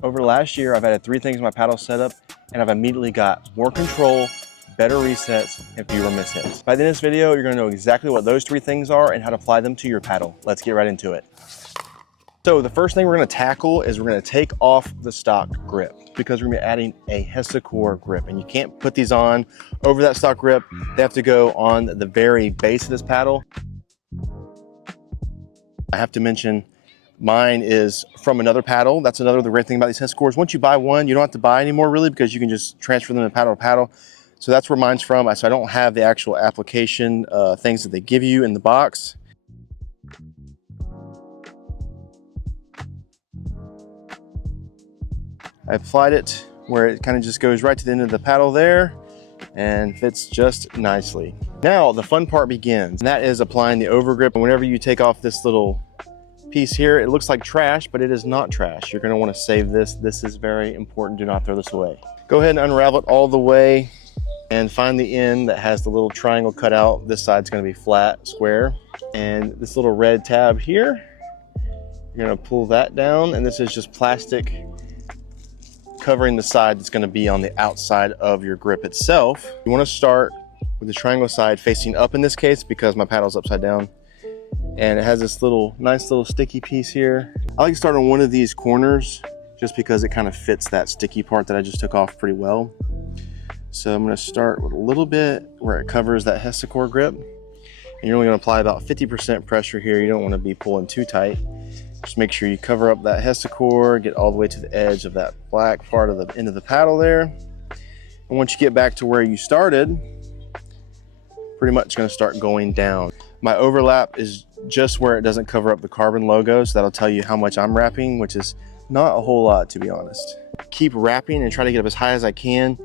Over the last year, I've added 3 things to my paddle setup, and I've immediately got more control, better resets, and fewer mishits. By the end of this video, you're gonna know exactly what those 3 things are and how to apply them to your paddle. Let's get right into it. So the first thing we're gonna tackle is we're gonna take off the stock grip, because we're gonna be adding a Hesicor grip, and you can't put these on over that stock grip. They have to go on the very base of this paddle. I have to mention, mine is from another paddle. That's another the great thing about these Hesicors. Once you buy one, you don't have to buy anymore really, because you can just transfer them to paddle to paddle. So that's where mine's from. So I don't have the actual application things that they give you in the box. I applied it where it kind of just goes right to the end of the paddle there and fits just nicely. Now the fun part begins, and that is applying the overgrip. And whenever you take off this little piece here, it looks like trash, but it is not trash. You're going to want to save this. This is very important. Do not throw this away. Go ahead and unravel it all the way and find the end that has the little triangle cut out. This side's going to be flat, square. And this little red tab here, you're going to pull that down, and this is just plastic covering the side that's going to be on the outside of your grip itself. You want to start with the triangle side facing up in this case, because my paddle's upside down. And it has this nice little sticky piece here. I like to start on one of these corners just because it kind of fits that sticky part that I just took off pretty well. So I'm going to start with a little bit where it covers that Hesicor grip. And you're only going to apply about 50% pressure here. You don't want to be pulling too tight. Just make sure you cover up that Hesicor, get all the way to the edge of that black part of the end of the paddle there. And once you get back to where you started, pretty much going to start going down. My overlap is just where it doesn't cover up the carbon logo, so that'll tell you how much I'm wrapping, which is not a whole lot, to be honest. Keep wrapping and try to get up as high as I can.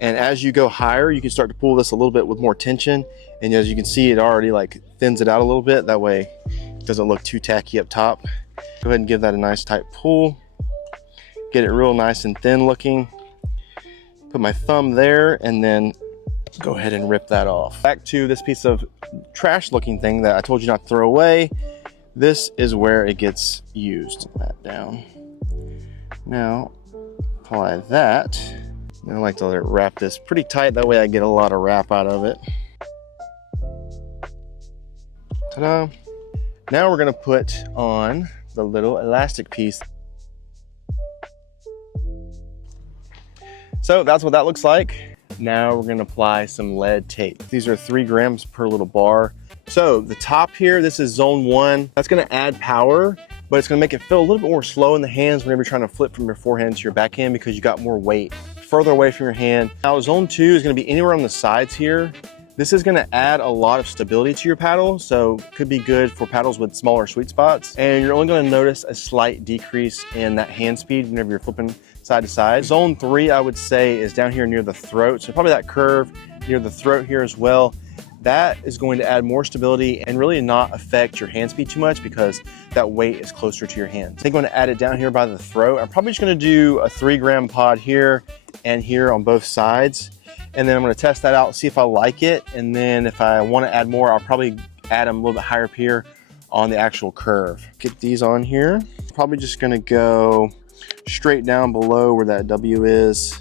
And as you go higher, you can start to pull this a little bit with more tension. And as you can see, it already like thins it out a little bit. That way it doesn't look too tacky up top. Go ahead and give that a nice tight pull. Get it real nice and thin looking. Put my thumb there and then go ahead and rip that off. Back to this piece of trash looking thing that I told you not to throw away. This is where it gets used. That down. Now apply that. And I like to let it wrap this pretty tight, that way I get a lot of wrap out of it. Ta-da! Now we're gonna put on the little elastic piece. So that's what that looks like. Now we're gonna apply some lead tape. These are 3 grams per little bar. So the top here, this is zone 1. That's gonna add power, but it's gonna make it feel a little bit more slow in the hands whenever you're trying to flip from your forehand to your backhand, because you got more weight further away from your hand. Now zone 2 is gonna be anywhere on the sides here. This is gonna add a lot of stability to your paddle, so could be good for paddles with smaller sweet spots. And you're only gonna notice a slight decrease in that hand speed whenever you're flipping side to side. Zone 3, I would say, is down here near the throat. So probably that curve near the throat here as well. That is going to add more stability and really not affect your hand speed too much, because that weight is closer to your hands. I think I'm gonna add it down here by the throat. I'm probably just gonna do a 3 gram pod here and here on both sides. And then I'm gonna test that out, see if I like it. And then if I wanna add more, I'll probably add them a little bit higher up here on the actual curve. Get these on here. Probably just gonna go straight down below where that W is.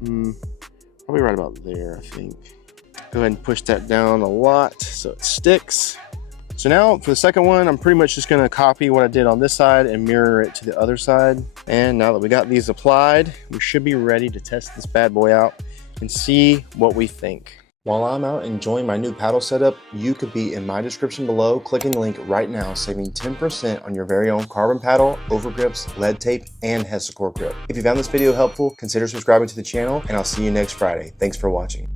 Probably right about there, I think. Go ahead and push that down a lot so it sticks. So now for the second one, I'm pretty much just gonna copy what I did on this side and mirror it to the other side. And now that we got these applied, we should be ready to test this bad boy out and see what we think. While I'm out enjoying my new paddle setup, you could be in my description below, clicking the link right now, saving 10% on your very own carbon paddle, overgrips, lead tape, and Hesicor grip. If you found this video helpful, consider subscribing to the channel, and I'll see you next Friday. Thanks for watching.